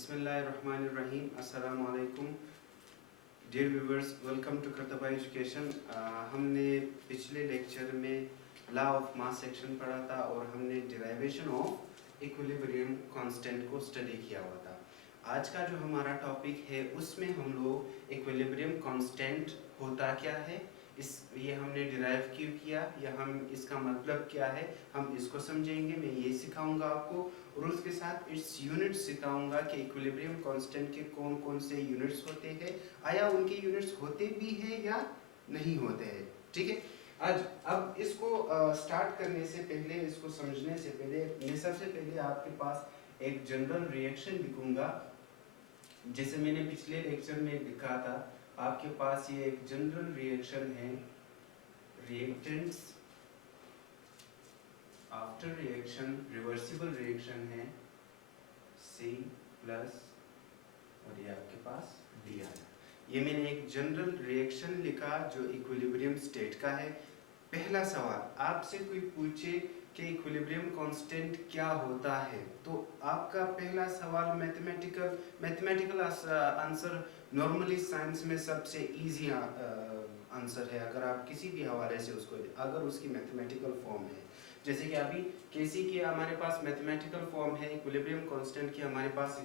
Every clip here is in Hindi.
बिस्मिल्लाहिर्रहमानिर्रहीम। अस्सलाम वालेकुम dear viewers, welcome to Qurtuba education. हमने पिछले लेक्चर में लॉ ऑफ मास सेक्शन पढ़ा था और हमने डिराइवेशन ऑफ इक्विलिब्रियम कांस्टेंट को स्टडी किया हुआ था। आज का जो हमारा टॉपिक है उसमें हम लोग इक्विलिब्रियम कांस्टेंट होता क्या है, ये हमने डिराइव क्यों किया या हम इसका मतलब क्या है, हम इसको समझेंगे। मैं ये सिखाऊंगा आपको और उसके साथ इट्स यूनिट सिखाऊंगा कि इक्विलिब्रियम कांस्टेंट के कौन कौन से यूनिट्स होते हैं, आया उनके यूनिट्स होते भी हैं या नहीं होते हैं। ठीक है, आज अब इसको स्टार्ट करने से पहले, इसको समझने से पहले मैं सबसे पहले आपके पास एक जनरल रिएक्शन लिखूंगा। जैसे मैंने पिछले लेक्चर में लिखा था, आपके पास ये एक जनरल रिएक्शन है, reactants after reaction, reversible reaction है C प्लस और ये आपके पास D आया। ये मैंने एक जनरल रिएक्शन लिखा जो इक्विलिब्रियम स्टेट का है। पहला सवाल आपसे कोई पूछे कि इक्विलिब्रियम कांस्टेंट क्या होता है, तो आपका पहला सवाल मैथमेटिकल आंसर नॉर्मली साइंस में सबसे इजी आंसर है। अगर आप किसी भी हवाले से उसको, अगर उसकी मैथमेटिकल फॉर्म है, जैसे कि अभी केसी की हमारे पास मैथमेटिकल फॉर्म है, इक्विलिब्रियम कांस्टेंट की हमारे पास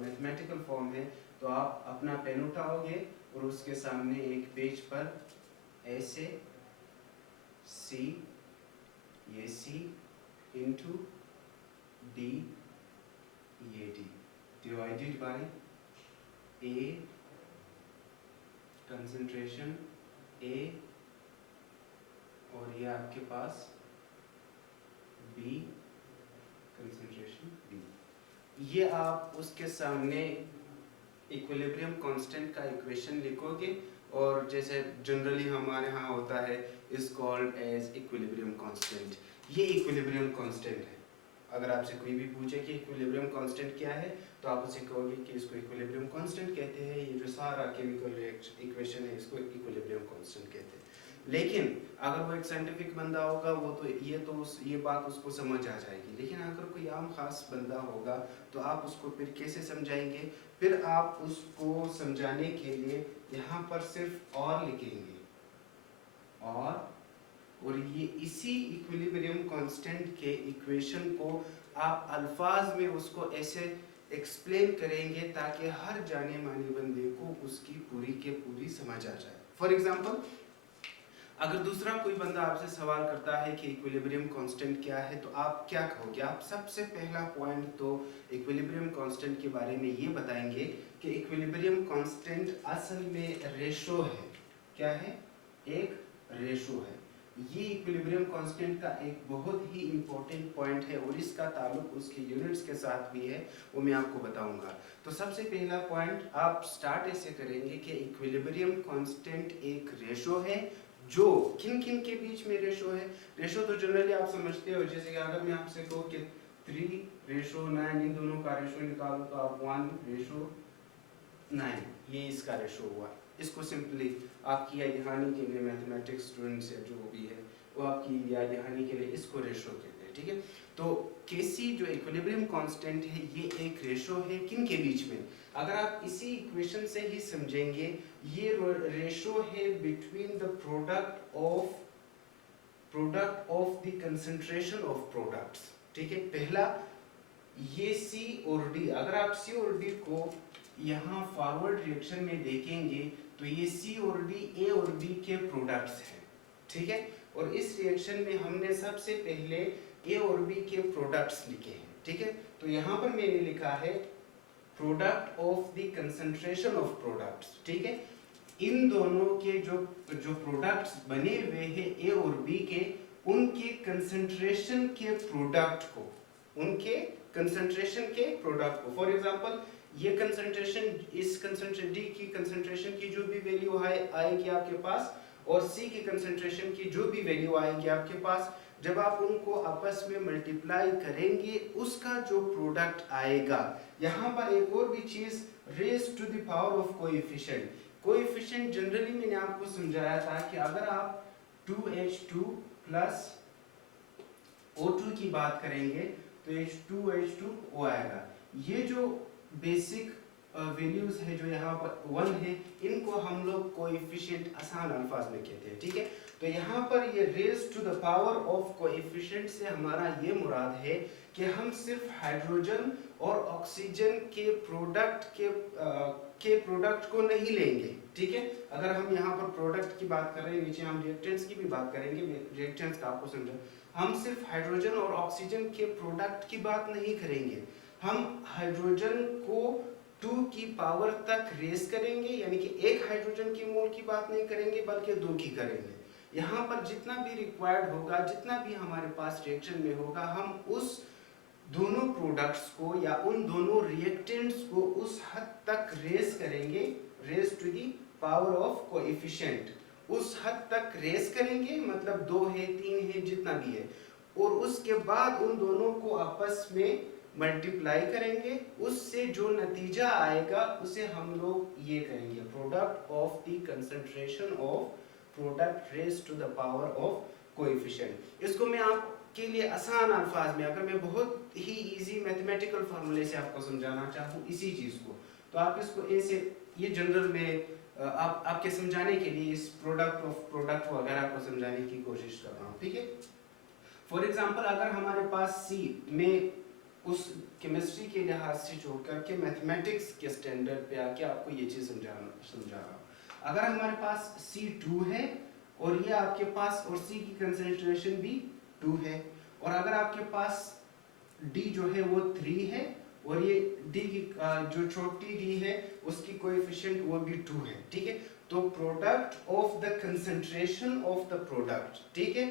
मैथमेटिकल फॉर्म है, तो आप अपना पेन उठाओगे और उसके सामने एक पेज पर ऐसे C, ये C इंटू D, ये D divided by A concentration A और ये आपके पास B कंसंट्रेशन B। ये आप उसके सामने इक्विलिब्रियम कांस्टेंट का इक्वेशन लिखोगे और जैसे जनरली हमारे यहाँ होता है is called as equilibrium constant. ये इक्विलिब्रियम कांस्टेंट है। अगर आपसे कोई भी पूछे कि इक्विलिब्रियम कांस्टेंट क्या है, तो आप उसे कहोगे कि इसको इक्विलिब्रियम कांस्टेंट कहते हैं। ये जो सारा केमिकल इक्वेशन है इसको इक्विलिब्रियम कांस्टेंट कहते हैं। लेकिन अगर वो एक साइंटिफिक बंदा होगा, वो तो ये बात उसको समझ आ जाएगी। लेकिन अगर कोई आम खास बंदा होगा तो आप उसको फिर कैसे समझाएंगे? फिर आप उसको समझाने के लिए यहाँ पर सिर्फ और लिखेंगे और ये इसी इक्विलिब्रियम कांस्टेंट के इक्वेशन को आप अल्फाज में उसको ऐसे एक्सप्लेन करेंगे ताकि हर जाने माने बंदे को उसकी पूरी के पूरी समझ आ जाए। फॉर एग्जांपल, अगर दूसरा कोई बंदा आपसे सवाल करता है कि इक्विलिब्रियम कांस्टेंट क्या है, तो आप क्या कहोगे? आप सबसे पहला पॉइंट तो इक्विलिब्रियम कांस्टेंट के बारे में ये बताएंगे कि इक्विलिब्रियम कांस्टेंट असल में रेशो है। क्या है? एक रेशो है। ये इक्विलिब्रियम कांस्टेंट का एक बहुत ही इंपॉर्टेंट पॉइंट है और इसका ताल्लुक उसके यूनिट्स के साथ भी है, वो मैं आपको बताऊंगा। तो सबसे पहला पॉइंट आप स्टार्ट ऐसे करेंगे कि इक्विलिब्रियम कांस्टेंट एक रेशो है। जो किन किन के बीच में रेशो है? रेशो तो जनरली आप समझते हो, जैसे कि अगर मैं आपसे कहूँ कि 3:9, इन दोनों का रेशो निकालो तो आप 1:9, ये इसका रेशो हुआ। इसको सिंपली आपकी याद दहानी के लिए, मैथमेटिक्स स्टूडेंट्स या जो भी है वो आपकी याद दहानी के लिए इसको रेशो कहते हैं। ठीक है, तो केसी जो इक्विलिब्रियम कांस्टेंट है ये एक रेशो है किन के बीच में? अगर आप इसी इक्वेशन से ही समझेंगे, ये रेशो है between the product of the concentration of products. ठीक है, पहला ये C और D, अगर आप C और D को यहाँ फॉरवर्ड रिएक्शन में देखेंगे तो ये C और D A और B के प्रोडक्ट्स हैं। ठीक है, और इस रिएक्शन में हमने सबसे पहले A और B के प्रोडक्ट्स लिखे हैं। ठीक है, तो यहाँ पर मैंने लिखा है product of the concentration of products. ठीक है, इन दोनों के जो प्रोडक्ट्स बने हुए हैं A और B के, उनके कंसंट्रेशन के प्रोडक्ट को, उनके कंसंट्रेशन के प्रोडक्ट को, फॉर एग्जांपल ये कंसंट्रेशन, इस कंसंट्रेशन D की कंसंट्रेशन की जो भी वैल्यू आएगी आपके पास और C की कंसंट्रेशन की जो भी वैल्यू आएगी आपके पास, जब आप उनको आपस में मल्टीप्लाई करेंगे उसका जो प्रोडक्ट आएगा। यहाँ पर एक और भी चीज, raise to the power of coefficient. Coefficient generally मैंने आपको समझाया था कि अगर आप 2H2 प्लस O2 की बात करेंगे तो H2O आएगा। ये जो बेसिक वैल्यूज है जो यहाँ पर 1 है, इनको हम लोग कोएफिशिएंट आसान अल्फाज में कहते हैं, ठीक है। तो यहाँ पर ये raise to the power of coefficient से हमारा ये मुराद है कि हम सिर्फ हाइड्रोजन और ऑक्सीजन के प्रोडक्ट को नहीं लेंगे, ठीक है। अगर हम यहाँ पर प्रोडक्ट की बात कर रहे हैं, नीचे हम रिएक्टेंट्स की भी बात करेंगे, रिएक्टेंट्स का आपको समझा, हम सिर्फ हाइड्रोजन और ऑक्सीजन के प्रोडक्ट की बात नहीं करेंगे, हम हाइड्रोजन को 2 की पावर तक रेस करेंगे, यानी कि एक हाइड्रोजन की मोल की बात नहीं करेंगे बल्कि 2 की करेंगे। यहाँ पर जितना भी रिक्वायर्ड होगा, जितना भी हमारे पास रिएक्शन में होगा, हम उस दोनों प्रोडक्ट्स को या उन दोनों रिएक्टेंट्स को उस हद तक रेस करेंगे, raise to the power of coefficient, उस हद तक रेस करेंगे, मतलब 2 है 3 है जितना भी है, और उसके बाद उन दोनों को आपस में मल्टीप्लाई करेंगे, उससे जो नतीजा आएगा उसे हम लोग ये कहेंगे product of the concentration of product raise to the power of coefficient. इसको मैं आपके लिए आसान अल्फाज में, अगर मैं बहुत ही इजी मैथमेटिकल फार्मूले से आपको समझाना चाहूँ इसी चीज को, तो आप इसको ऐसे, ये जनरल में आपके समझाने के लिए इस प्रोडक्ट ऑफ प्रोडक्ट वगैरह को समझाने की कोशिश कर रहा हूँ, ठीक है। फॉर एग्जाम्पल, अगर हमारे पास सी में उस केमिस्ट्री के लिहाज से छोड़ करके मैथमेटिक्स के स्टैंडर्ड पे आके आपको ये चीज़ समझा रहा हूँ, अगर हमारे पास C2 है और ये आपके पास, और C की कंसंट्रेशन भी 2 है, और अगर आपके पास D जो है वो 3 है, और ये D की जो छोटी D है उसकी कोएफिशिएंट वो भी 2 है, ठीक है। तो product of the concentration of the product, ठीक है,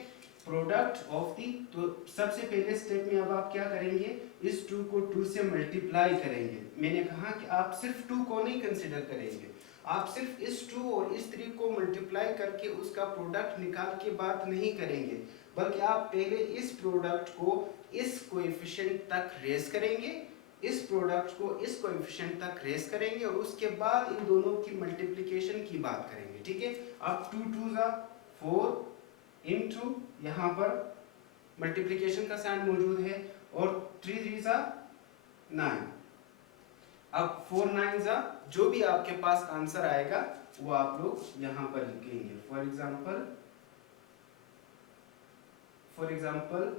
प्रोडक्ट ऑफ दी, तो सबसे पहले स्टेप में अब आप क्या करेंगे, इस 2 को 2 से मल्टीप्लाई करेंगे। मैंने कहा कि आप सिर्फ 2 को नहीं कंसीडर करेंगे, आप सिर्फ इस 2 और इस 3 को मल्टीप्लाई करके उसका प्रोडक्ट निकाल के बात नहीं करेंगे, बल्कि आप पहले इस प्रोडक्ट को इस कोएफिशिएंट तक रेस करेंगे, इस प्रोडक्ट को इस कोएफिशिएंट तक रेस करेंगे, और उसके बाद इन दोनों की मल्टीप्लिकेशन की बात करेंगे, ठीक है। अब 2 2 ज़ा 4 इनटू, यहाँ पर मल्टीप्लिकेशन का साइन मौजूद है, और 3 3 ज़ा 9, अब 4 9 ज़ा, जो भी आपके पास आंसर आएगा वो आप लोग यहाँ पर लिखेंगे। फॉर एग्जाम्पल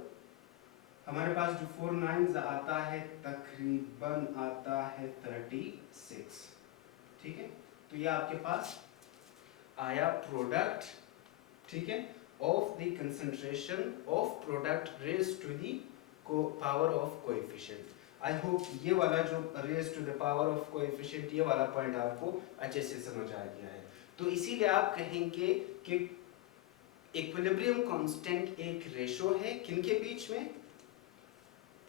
हमारे पास जो 4 9 आता है तकरीबन आता है 36, ठीक है। तो ये आपके पास आया प्रोडक्ट, ठीक है, of the concentration of product raise to the power of coefficient. I hope ये वाला जो raise to the power of coefficient, ये वाला पॉइंट आपको अच्छे से समझ आ गया है। तो इसीलिए आप कहेंगे कि इक्विलिब्रियम कांस्टेंट एक रेशो है किनके बीच में,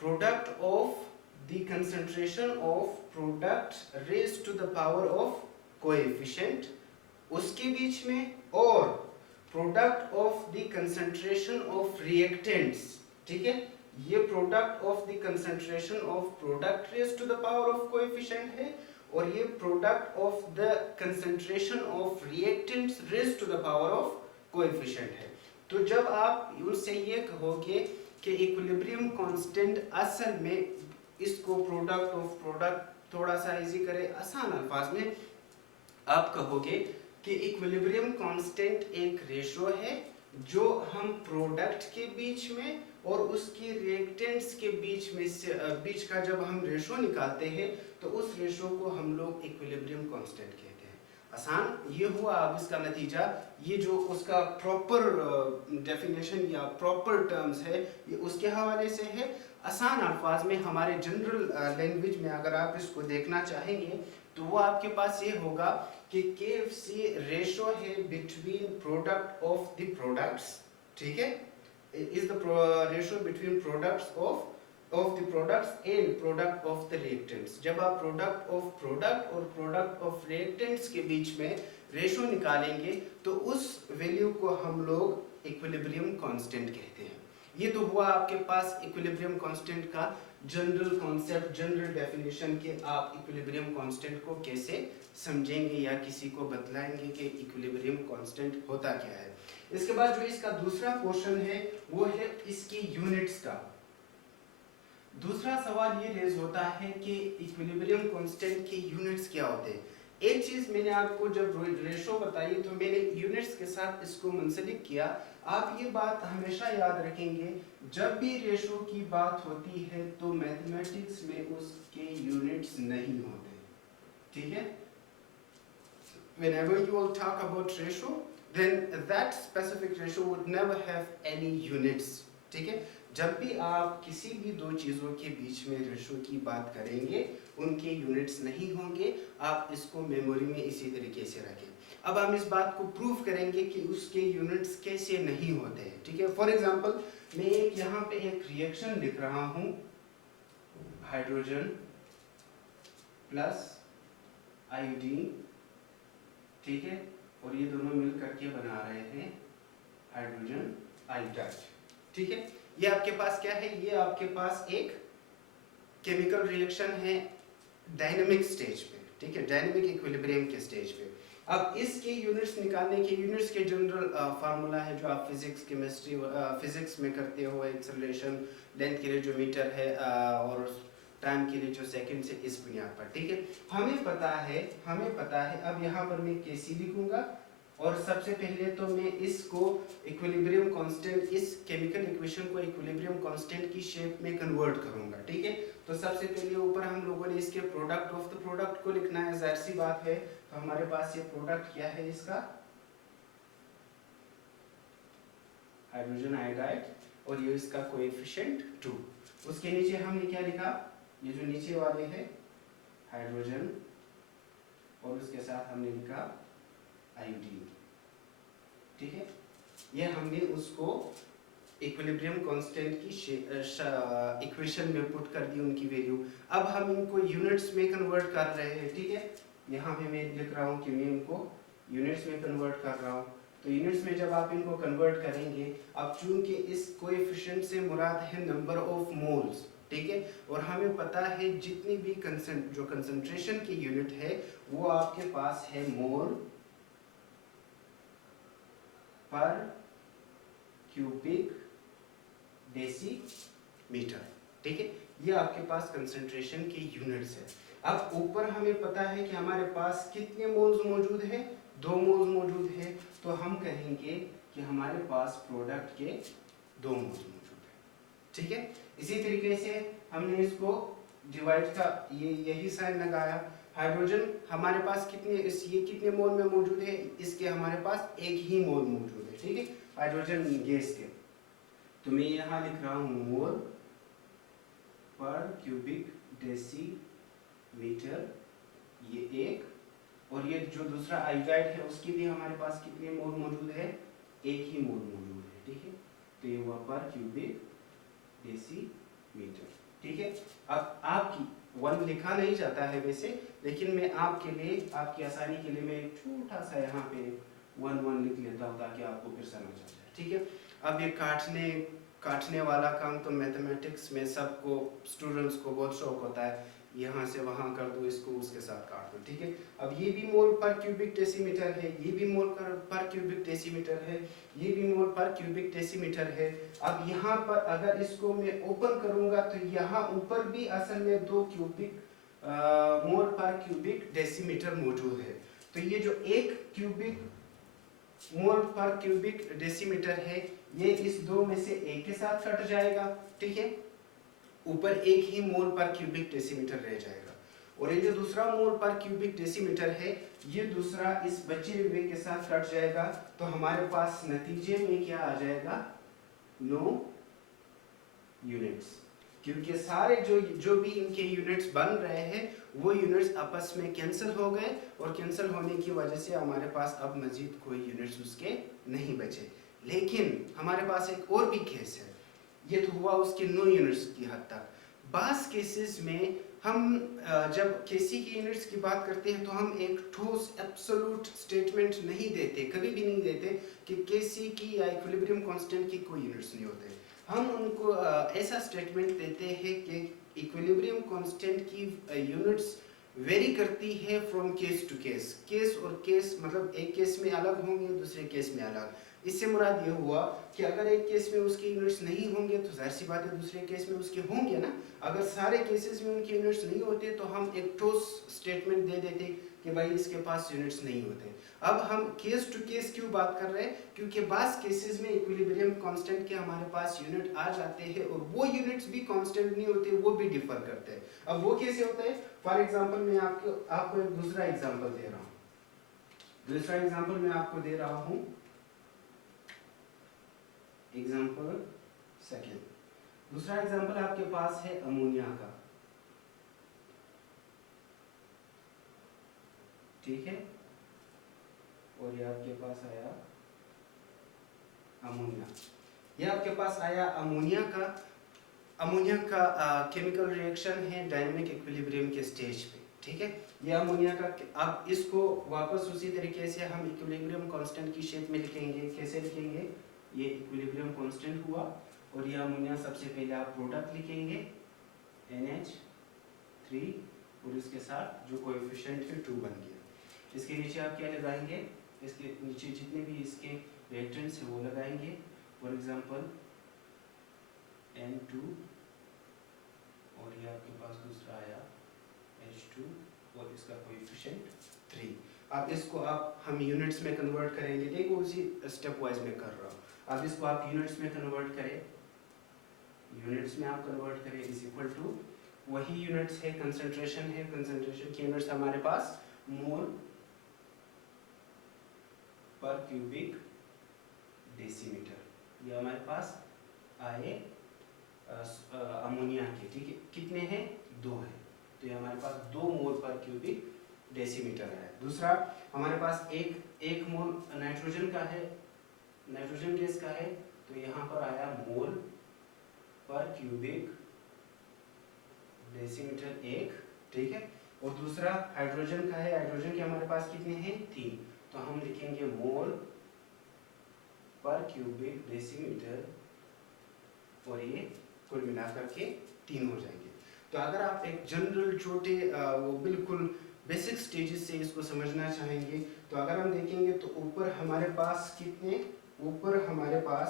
product of the concentration of product raise to the power of coefficient उसके बीच में, और product of the concentration of reactants, ठीक है, ये product of the concentration of product raise to the power of coefficient है, और ये product of the concentration of reactants raise to the power of coefficient है। तो जब आप उनसे ये कहोगे कि इक्विलिब्रियम कांस्टेंट, असल में इसको प्रोडक्ट ऑफ प्रोडक्ट थोड़ा सा इजी करें आसान अल्फाज में, आप कहोगे कि इक्विलिब्रियम कांस्टेंट एक रेशो है जो हम प्रोडक्ट के बीच में और उसके रिएक्टेंट्स के बीच में से बीच का जब हम रेशो निकालते हैं तो उस रेशो को हम लोग इक्विलिब्रियम कांस्टेंट कहते हैं। आसान ये हुआ। अब इसका नतीजा, ये जो उसका प्रॉपर डेफिनेशन या प्रॉपर टर्म्स है ये उसके हवाले से है। आसान अल्फाज में हमारे जनरल लैंग्वेज में अगर आप इसको देखना चाहेंगे तो वो आपके पास ये होगा कि KFC रेशो है between product of the products, ठीक है, is the ratio between products of the products and product of the reactants। जब आप product of product और product of reactants के बीच में रेशो निकालेंगे तो उस वैल्यू को हम लोग इक्विलिब्रियम कांस्टेंट कहते हैं। ये तो हुआ आपके पास इक्विलिब्रियम कांस्टेंट का जनरल कॉन्सेप्ट, जनरल डेफिनेशन कि आप इक्विलिब्रियम कांस्टेंट को कैसे समझेंगे या किसी को बतलाएंगे कि इक्विलिब्रियम कांस्टेंट होता क्या है। इसके बाद जो इसका दूसरा पोर्शन है वो है इसकी यूनिट्स का। दूसरा सवाल ये रेज होता है कि इक्विलिब्रियम कांस्टेंट के यूनिट्स क्या होते हैं। एक चीज मैंने आपको जब रेशो बताई तो मैंने यूनिट्स के साथ इसको मुंसलिक किया। आप ये बात हमेशा याद रखेंगे, जब भी रेशो की बात होती है तो मैथमेटिक्स में उसके यूनिट्स नहीं होते, ठीक है। Whenever you will talk about ratio, then that specific ratio would never have any units, ठीक है। जब भी आप किसी भी दो चीज़ों के बीच में रेशो की बात करेंगे उनके यूनिट्स नहीं होंगे। आप इसको मेमोरी में इसी तरीके से रखें। अब हम इस बात को प्रूव करेंगे कि उसके यूनिट्स कैसे नहीं होते हैं, ठीक है। फॉर एग्जांपल मैं यहाँ पे एक रिएक्शन लिख रहा हूँ, हाइड्रोजन प्लस आयोडीन, ठीक है, और ये दोनों मिल करके बना रहे हैं हाइड्रोजन आयोडाइड, ठीक है। ये आपके पास क्या है, ये आपके पास एक केमिकल रिएक्शन है डायनामिक स्टेज पे, ठीक है, डायनामिक इक्विलिब्रियम के स्टेज पे। अब इसके यूनिट्स निकालने के, यूनिट्स के जनरल फार्मूला है जो आप फिजिक्स केमिस्ट्री फिजिक्स में करते हो, एक्सेलरेशन, लेंथ के लिए जो मीटर है और टाइम के लिए जो सेकंड से, इस बुनियाद पर, ठीक है। हमें पता है अब यहाँ पर मैं केसी लिखूंगा और सबसे पहले तो मैं इसको इक्विलिब्रियम कांस्टेंट, इस केमिकल इक्वेशन को इक्विलिब्रियम कांस्टेंट की शेप में कन्वर्ट करूंगा, ठीक है। तो सबसे पहले ऊपर हम लोगों ने इसके प्रोडक्ट ऑफ द प्रोडक्ट को लिखना है, जाहिर सी बात है। तो हमारे पास ये प्रोडक्ट क्या है इसका, हाइड्रोजन आयोडाइड, और ये इसका कोएफिशिएंट 2। उसके नीचे हमने क्या लिखा, ये जो नीचे वाले हैं हाइड्रोजन, और उसके साथ हमने लिखा आयोडीन, ठीक है। ये हमने उसको इक्विलिब्रियम कांस्टेंट की इक्वेशन में पुट कर दी उनकी वैल्यू। अब हम इनको यूनिट्स में कन्वर्ट कर रहे हैं, ठीक है। यहाँ पे मैं लिख रहा हूँ कि मैं इनको यूनिट्स में कन्वर्ट कर रहा हूँ। तो यूनिट्स में जब आप इनको कन्वर्ट करेंगे, अब चूंकि इस कोएफिशिएंट से मुराद है नंबर ऑफ मोल्स, ठीक है, और हमें पता है जितनी भी जो कंसंट्रेशन की यूनिट है वो आपके पास है मोल पर क्यूबिक डेसीमीटर, ठीक है। ये आपके पास कंसंट्रेशन की यूनिट्स है। अब ऊपर हमें पता है कि हमारे पास कितने मोल्स मौजूद है, 2 मोल्स मौजूद है। तो हम कहेंगे कि हमारे पास प्रोडक्ट के 2 मोल्स मौजूद है, ठीक है। इसी तरीके से हमने इसको डिवाइड का यही साइन लगाया। हाइड्रोजन हमारे पास ये कितने मोल में मौजूद है, इसके हमारे पास एक ही मोल मौजूद है, ठीक है, हाइड्रोजन गैस के। तो मैं यहाँ लिख रहा हूँ मोल पर क्यूबिक डेसीमीटर, ये एक, और ये जो दूसरा आयोडाइड है उसकी भी हमारे पास कितने मोल मौजूद है, एक ही मोल मौजूद है, ठीक है। तो ये हुआ पर क्यूबिक डेसीमीटर, ठीक है। अब आपकी 1 लिखा नहीं जाता है वैसे, लेकिन मैं आपके लिए, आपकी आसानी के लिए मैं एक छोटा सा यहाँ पे 1 लिख लेता हूँ ताकि आपको फिर समझ आ जाए, ठीक है। अब ये काटने वाला काम तो मैथमेटिक्स में सबको, स्टूडेंट्स को बहुत शौक होता है, यहाँ से वहाँ कर दो इसको, उसके साथ काट दो, ठीक है। अब ये भी मोल पर क्यूबिक डेसीमीटर है, ये भी मोल पर क्यूबिक डेसीमीटर है, ये भी मोल पर क्यूबिक डेसीमीटर है। अब यहाँ पर अगर इसको मैं ओपन करूँगा तो यहाँ ऊपर भी असल में 2 क्यूबिक मोल पर क्यूबिक डेसीमीटर मौजूद है। तो ये जो 1 क्यूबिक मोल पर क्यूबिक डेसीमीटर है, ये इस 2 में से एक के साथ कट जाएगा, ठीक है। ऊपर एक ही मोल पर क्यूबिक डेसीमीटर रह जाएगा, और ये जो दूसरा मोल पर क्यूबिक डेसीमीटर है, ये दूसरा इस बचे हुए के साथ कट जाएगा। तो हमारे पास नतीजे में क्या आ जाएगा, नो यूनिट्स, क्योंकि सारे जो भी इनके यूनिट्स बन रहे हैं वो यूनिट्स आपस में कैंसिल हो गए, और कैंसिल होने की वजह से हमारे पास अब मजीद कोई यूनिट्स उसके नहीं बचे। लेकिन हमारे पास एक और भी केस है, ये तो हुआ उसके नो यूनिट्स की हद तक। बास केसेस में हम जब केसी की यूनिट्स की बात करते हैं तो हम एक ठोस एब्सोल्यूट स्टेटमेंट नहीं देते, कभी भी नहीं देते कि केसी की या इक्विलिब्रियम कांस्टेंट की कोई यूनिट्स नहीं होते। हम उनको ऐसा स्टेटमेंट देते हैं कि इक्विलिब्रियम कांस्टेंट की यूनिट्स वेरी करती है from case to case. Case और केस मतलब एक केस में अलग होंगे, दूसरे केस में अलग, इससे मुराद ये हुआ कि अगर एक केस में उसके यूनिट्स नहीं होंगे तो जाहिर सी बात है दूसरे केस में उसके होंगे ना। अगर सारे केसेस में उनके यूनिट्स नहीं होते तो हम एक ठोस स्टेटमेंट दे देते कि भाई इसके पास यूनिट्स नहीं होते। अब हम केस टू केस क्यों बात कर रहे हैं, क्योंकि बास केसेस में इक्विलिब्रियम कांस्टेंट के हमारे पास यूनिट आ जाते हैं और वो यूनिट्स भी कांस्टेंट नहीं होते, वो भी डिफर करते हैं। अब वो कैसे होता है, फॉर एग्जांपल मैं आपको एक दूसरा एग्जांपल दे रहा हूँ। दूसरा एग्जांपल मैं आपको दे रहा हूँ, एग्जांपल सेकेंड। दूसरा एग्जांपल आपके पास है अमोनिया का, ठीक है, और ये आपके पास आया अमोनिया। ये आपके पास आया अमोनिया का केमिकल रिएक्शन है डायनामिक इक्विलिब्रियम के स्टेज पे, ठीक है। ये अमोनिया का, अब इसको वापस उसी तरीके से हम इक्विलिब्रियम कांस्टेंट की शेप में लिखेंगे। कैसे लिखेंगे, ये इक्विलिब्रियम कांस्टेंट हुआ और ये अमोनिया, सबसे पहले आप प्रोडक्ट लिखेंगे NH3 और इसके साथ जो कोएफिशिएंट है 2 बन गया। इसके नीचे आप क्या लगाएंगे, इसके नीचे जितने भी इसके रिएक्टेंट्स है वो लगाएंगे। फॉर एग्जांपल N2 और ये आपके पास दूसरा आया H2 और इसका कोएफिशिएंट 3। अब इसको हम यूनिट्स में कन्वर्ट करेंगे, देखो उसी स्टेप वाइज में कर रहा हूँ। अब इसको आप यूनिट्स में कन्वर्ट करें, यूनिट्स में आप कन्वर्ट करें इज इक्वल टू, वही यूनिट्स है, कंसंट्रेशन है, कंसंट्रेशन की यूनिट्स हमारे पास मोल पर क्यूबिक डेसीमीटर। ये हमारे पास आए अमोनिया के, ठीक है, कितने हैं, 2 है, तो ये हमारे पास 2 मोल पर क्यूबिक डेसीमीटर है। दूसरा हमारे पास एक मोल नाइट्रोजन का है, नाइट्रोजन गैस का है, तो यहाँ पर आया मोल पर क्यूबिक डेसीमीटर 1, ठीक है। और दूसरा हाइड्रोजन का है, हाइड्रोजन के हमारे पास कितने हैं, 3, तो हम लिखेंगे मोल पर क्यूबिक डेसीमीटर और ये कुल मिलाकर के 3 हो जाएंगे। तो अगर आप एक जनरल छोटे वो बिल्कुल बेसिक स्टेजेस से इसको समझना चाहेंगे तो अगर हम देखेंगे तो ऊपर हमारे पास कितने, ऊपर हमारे पास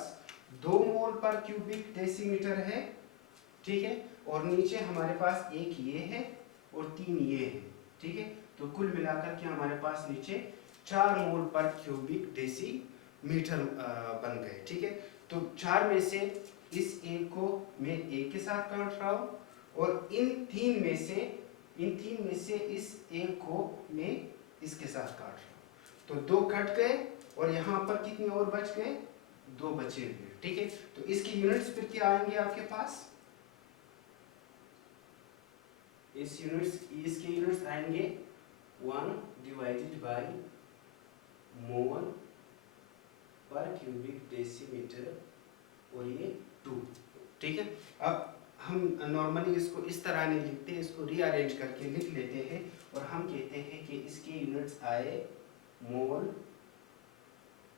2 मोल पर क्यूबिक डेसीमीटर है, ठीक है, और नीचे हमारे पास 1 ये है और 3 ये है, ठीक है। तो कुल मिलाकर के हमारे पास नीचे 4 मोल पर क्यूबिक डेसीमीटर बन गए, ठीक है। तो 4 में से इस एक को मैं 1 के साथ काट रहा हूँ और इन 3 में से इस एक को मैं इसके साथ काट रहा हूँ, तो 2 कट गए और यहाँ पर कितने और बच गए, 2 बचे हुए, ठीक है। तो इसके यूनिट्स फिर क्या आएंगे आपके पास, इसके यूनिट्स आएंगे 1 डिवाइडेड बाय मोल पर क्यूबिक डेसीमीटर और ये 2, ठीक है। अब हम नॉर्मली इसको इस तरह नहीं लिखते, इसको रीअरेंज करके लिख लेते हैं और हम कहते हैं कि इसके यूनिट्स आए मोल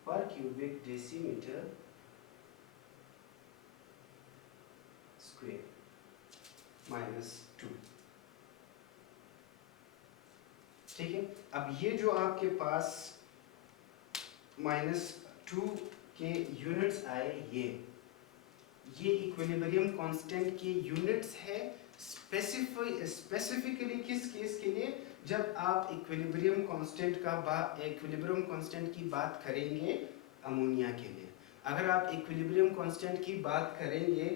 पर क्यूबिक डेसीमीटर स्क्वायर -2, ठीक है। अब ये जो आपके पास -2 के यूनिट्स आए, ये इक्विलिब्रियम कांस्टेंट के यूनिट्स है स्पेसिफिकली किस केस के लिए, जब आप इक्विलिब्रियम कांस्टेंट की बात करेंगे अमोनिया के लिए। अगर आप इक्विलिब्रियम कांस्टेंट की बात करेंगे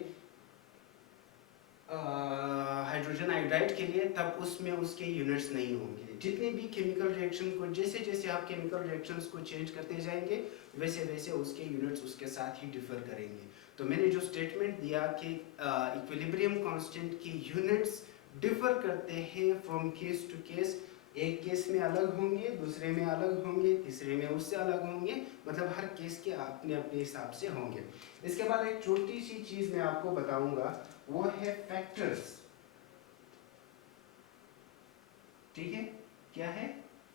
हाइड्रोजन आयोडाइड के लिए, तब उसमें उसके यूनिट्स नहीं होंगे। जितने भी केमिकल रिएक्शन को जैसे आप केमिकल रिएक्शंस को चेंज करते जाएंगे वैसे वैसे उसके यूनिट्स उसके साथ ही डिफर करेंगे। तो मैंने जो स्टेटमेंट दिया कि इक्विलिब्रियम कांस्टेंट की यूनिट्स डिफर करते हैं फ्रॉम केस टू केस, एक केस में अलग होंगे, दूसरे में अलग होंगे, तीसरे में उससे अलग होंगे, मतलब हर केस के अपने अपने हिसाब से होंगे। इसके बाद एक छोटी सी चीज मैं आपको बताऊंगा, वो है फैक्टर्स, ठीक है। क्या है,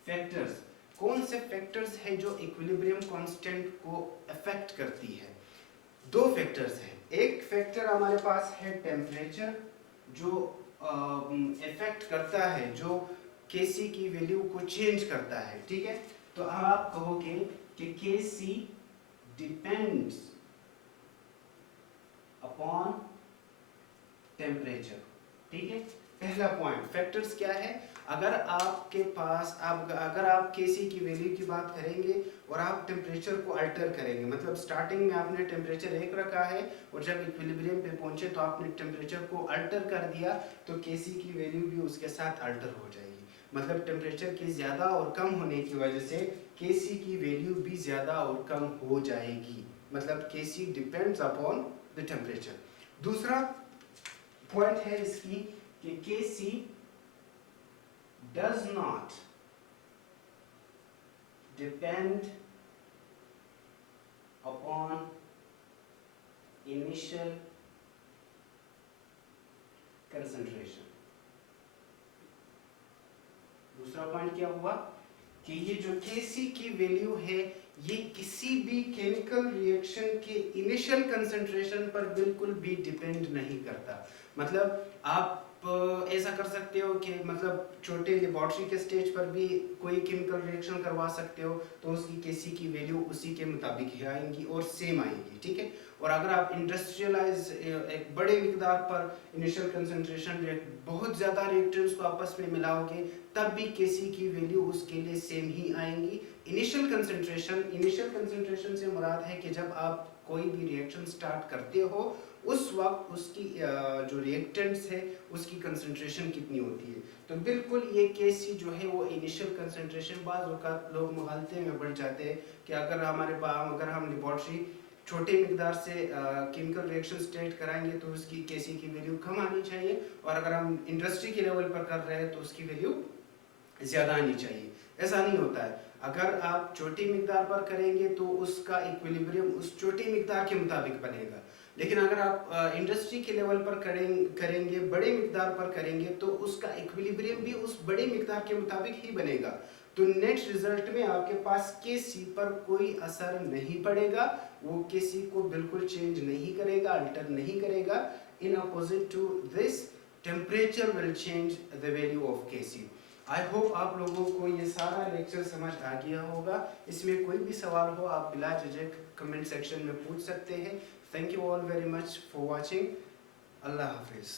फैक्टर्स। कौन से फैक्टर्स है जो इक्विलिब्रियम कांस्टेंट को अफेक्ट करती है। 2 फैक्टर्स है, एक फैक्टर हमारे पास है टेम्परेचर, जो इफेक्ट करता है, जो Kc की वैल्यू को चेंज करता है, ठीक है। तो अब आप कहोगे कि Kc डिपेंड्स अपॉन टेम्परेचर। ठीक है, पहला पॉइंट फैक्टर्स क्या है, अगर आपके पास अगर आप केसी की वैल्यू की बात करेंगे और आप टेम्परेचर को अल्टर करेंगे, मतलब स्टार्टिंग में आपने टेम्परेचर 1 रखा है और जब इक्विलिब्रियम पे पहुंचे तो आपने टेम्परेचर को अल्टर कर दिया, तो केसी की वैल्यू भी उसके साथ अल्टर हो जाएगी। मतलब टेम्परेचर के ज़्यादा और कम होने की वजह से केसी की वैल्यू भी ज़्यादा और कम हो जाएगी। मतलब केसी डिपेंड्स अपॉन द टेम्परेचर। दूसरा पॉइंट है इसकी कि केसी does not depend upon initial concentration। दूसरा पॉइंट क्या हुआ कि ये जो Kc की वैल्यू है ये किसी भी केमिकल रिएक्शन के इनिशियल कंसंट्रेशन पर बिल्कुल भी डिपेंड नहीं करता। मतलब आप ऐसा कर सकते हो कि मतलब छोटे लेबोरेटरी के स्टेज पर भी कोई केमिकल रिएक्शन करवा सकते हो तो उसकी केसी की वैल्यू उसी के मुताबिक ही आएंगी और सेम आएंगी। ठीक है, और अगर आप इंडस्ट्रियलाइज एक बड़े मिकदार पर इनिशियल कंसंट्रेशन बहुत ज़्यादा रिएक्टेंट्स को आपस में मिलाओगे तब भी केसी की वैल्यू उसके लिए सेम ही आएंगी। इनिशियल कंसंट्रेशन से मुराद है कि जब आप कोई भी रिएक्शन स्टार्ट करते हो उस वक्त उसकी जो रिएक्टेंट्स है उसकी कंसंट्रेशन कितनी होती है। तो बिल्कुल ये केसी जो है वो इनिशियल कंसंट्रेशन, बाज़ औक़ात लोग मुगालते में बढ़ जाते हैं कि अगर हम लेबोरेटरी छोटे मिकदार से केमिकल रिएक्शन स्टार्ट कराएंगे तो उसकी केसी की वैल्यू कम आनी चाहिए, और अगर हम इंडस्ट्री के लेवल पर कर रहे हैं तो उसकी वैल्यू ज़्यादा आनी चाहिए। ऐसा नहीं होता है। अगर आप छोटी मिकदार पर करेंगे तो उसका इक्विलिब्रियम उस छोटी मिकदार के मुताबिक बनेगा, लेकिन अगर आप इंडस्ट्री के लेवल पर करेंगे बड़े मिकदार पर करेंगे तो उसका इक्विलिब्रियम भी उस बड़े मिकदार के मुताबिक ही बनेगा। तो नेट रिजल्ट में आपके पास केसी पर कोई असर नहीं पड़ेगा, वो केसी को बिल्कुल चेंज नहीं करेगा, अल्टर नहीं करेगा। In opposite to this temperature will change the value of KC. I hope आप लोगों को ये सारा लेक्चर समझ आ गया होगा। इसमें कोई भी सवाल हो आप बिला झिझक कमेंट सेक्शन में पूछ सकते हैं। Thank you all very much for watching. अल्लाह हाफिज़।